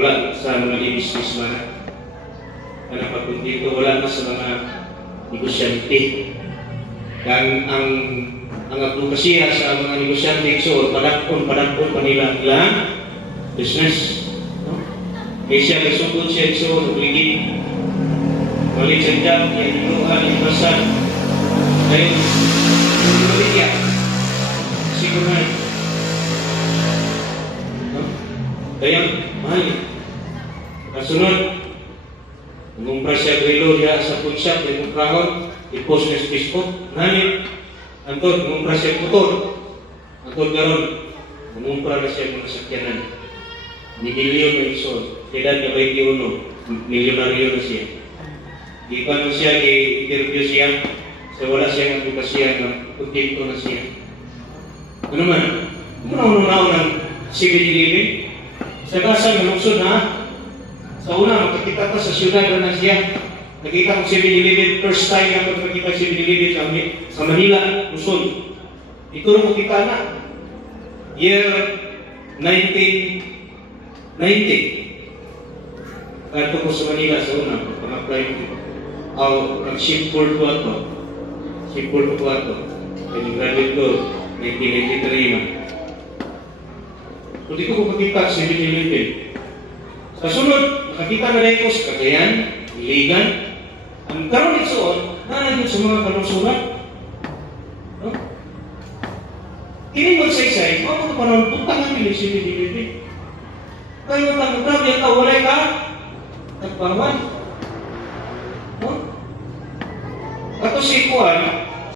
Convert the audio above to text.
wala sa mga business man. Kaya pag dito wala na sa mga negosyante. Ang advokasya sa mga negosyante so padakon pa nila business. No? Kaya siya kasugod siya so ligid. Balik sa job, yan inuhan, ibasan. Ngayon, balik yan. Siguran. No? Kaya, mahal. Kasunod, ngumpra siya grilo diya sa food shop, yung krahon, i-post na sa Facebook. Nani, antod, ngumpra siya putol. Antod garon, ngumpra na siya mga sakyanan. Milyon na iso, edad na 21, milyonaryo na siya. Di pa na siya, i-interview siya, so wala siyang advokasya na kontento na siya. Ano man, muna-unaw ng civil living. Sa kasang naluksod ha, sa una, makikita ka sa syudad na siya. Nakita ko civil living, first time ako nakita civil living sa Manila, Luzon. Ito rin ko kita na. Year 1990. Kahit ko sa Manila sa una, pang-apply ko. Nag-shipboard ko ato. Shipboard ko ato. Kaya graduate ko, 1993 man. Hindi ko makita sa Bililipin. Sa sunod, nakakita na rin ko sa Cagayan, Iligan. Ang karoon ito, nanay sa mga kalungsuran. No? Ini magsaysay, mga panahon, tutangan nila sa Bililipin. Kaya lang, grabe ang tawalay ka, nagpawan. No? Ato si Kuan,